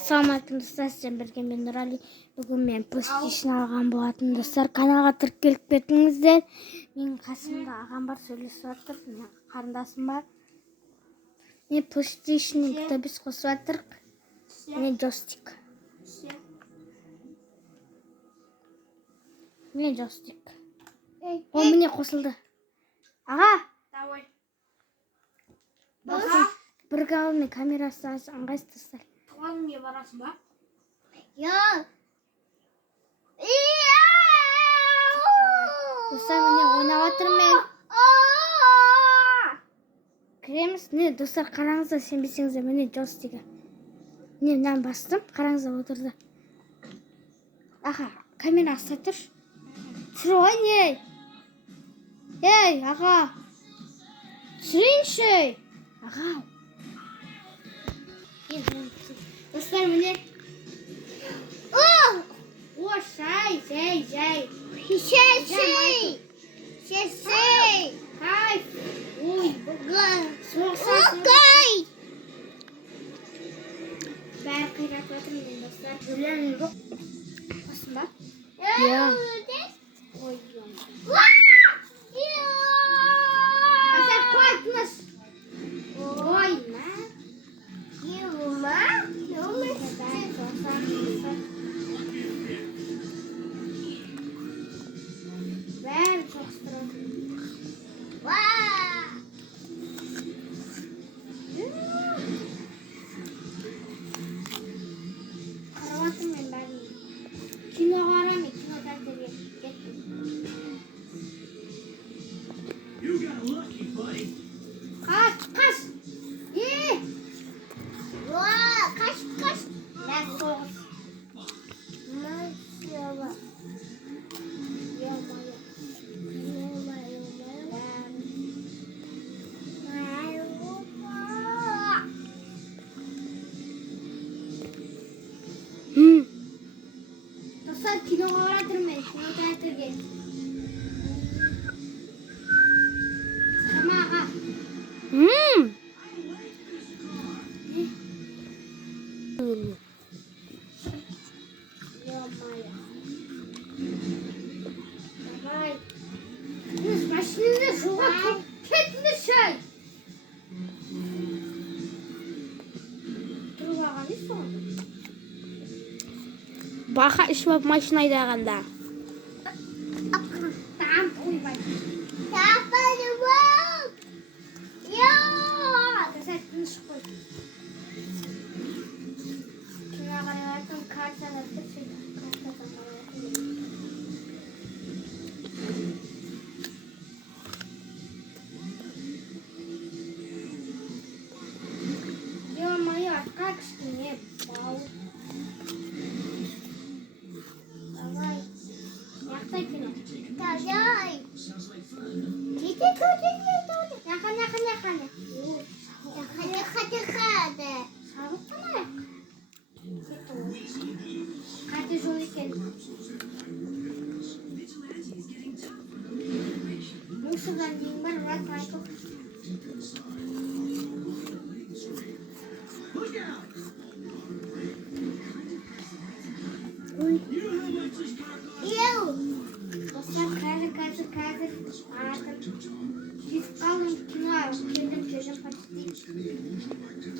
Ассалаумағалейкум достар, сіздермен бірге мен Нұрали. Бүгін мен PlayStation алған болатын достар. Каналға тіркеліп кетіңіздер. Менің қасымда ағам бар, сөйлесіп жатыр. Қарындасым бар. Мен PlayStation gta5 қосып жатырық. Мен джойстик. Мен джойстик. О, міне қосылды. Аға! Давай. Бірге алып, мен камерасы ыңғайсыз достар. Туған күнге барасың ба? Yok. Dostlar mene oynап жатырмын. Кіреміз. Не, достар, қараңыздар, сенбесеңіздер, міне джойстигі. Міне мынаны бастым, қараңыздар, отырды. Аға, камера астай тұршы. Түсір ғой, не? Ей, аға. Түсірейінші. Аға. Dostlar mene. O şey. Hayır. Uy. Soğuk. Ben kıyrak batırmayayım dostlar. Ölen yok. Basın bak. Ya. Oy. Sen koydunuz. Oy. Ben çok sıkıldım. Karavatım ben. Kino haram, kino terteri. You got lucky, buddy. Kaç. İyi. Kaç. Ben soğuk. Maşallah. Dostlar, kinoga baratırmын, kino teatrga. Tamam ağa. Давай. Biz машинаны жуғап кетіңіз шай. Тұрып алған емес соғында. Баха ішіп машина айдағанда. Там қойбай. Достар, тыныш қой. Киноға қарайатың картаны түсірді. Картадан қарайатың. Ё-моё, как мне бау. Давай. Яқтай кино. Давай. Яқан. Сабық қана яқ. Қате жол екен. Мұшыған дейін бар, рат айтып. Look out! Dostlar, қазір. Кетіп қалдым, кино келдім, почти.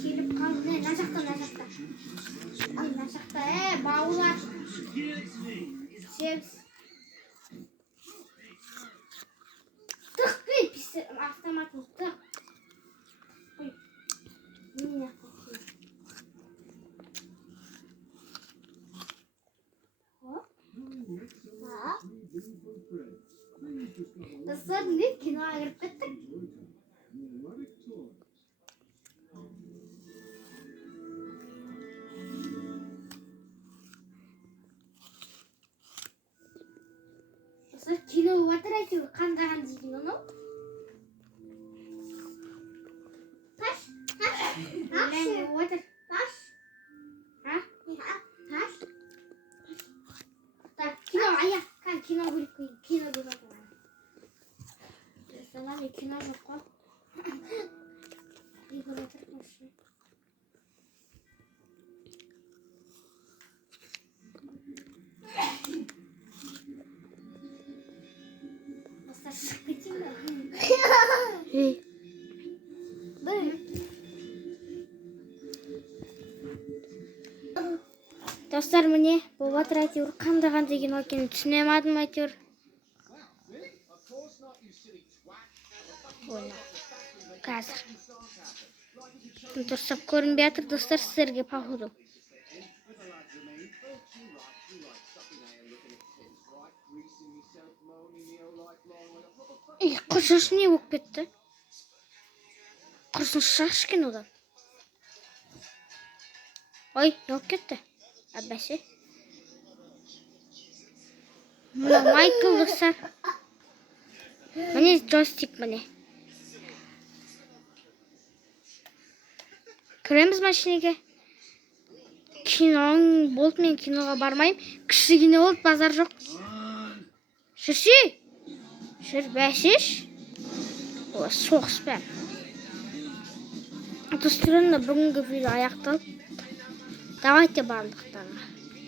Келіп қалдым, мына жақта. Ой, мына жақта, бауылар. Семіз. Тық, писі, автоматын тық. Ой, мені қоқиын. Dostlar, ne kinoya girip gittik. Dostlar, kino batır aytıyor. Qandagan deydi onu. Taş. Ben batır. Taş. Ha? Taş. Kino aya. Kan kino bilip koyayım. Kino bilip koyayım. Dostlar, kino yok mu? İyi batır koşuyor. Достар, міне болып жатыр. Әйтеуір қандай кино екенін түсіне алмадым әйтеуір. Қазір дұрыстап көрінбей жатыр достар, сіздерге походу. Құрсыншы не болып кетті? Құрсыншы шақшы кинодан. Ой, не болып кетті? Бәсе. Мына Майкл достар. Міне джойстик міне. Кіреміз машинеге. Киноң болды, мен киноға бармайым. Кіші кино болды, базар жоқ. Жүрші. Жүр, бәсеш. Соғыс бәм. Достарында бүгінгі видео аяқталып. Давайте барлықтарына.